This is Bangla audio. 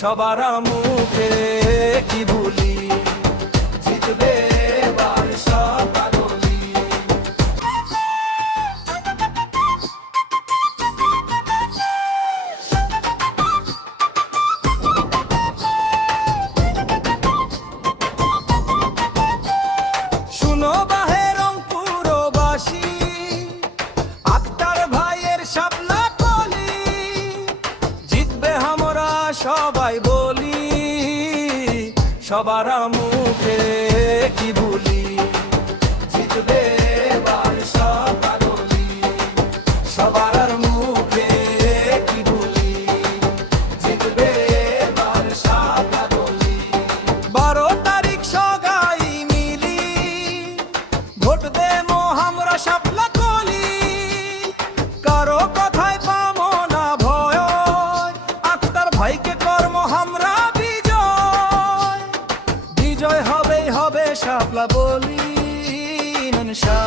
সবার মুখে কি বলি, জিতবে এবার সব পাগলি। শুনো বাহের রংপুরবাসী, আক্তার ভাইয়ের শাপলা কলি, জিতবে আমরা সবাই বলি, সবার মুখে কি বলি, জিতবে এবার সব পাগলি। সবার মুখে কি বলি, জিতবে এবার সব পাগলি। 12 তারিখ সগাই মিলি, ভোট দেবো আমরা শাপলা কলি, কারো কথায় পাবো না ভয়, আক্তার ভাইকে কর্ম আমরা বিজয়, বিজয় হবেই হবে শাপলা বলি ইনশাআল্লাহ।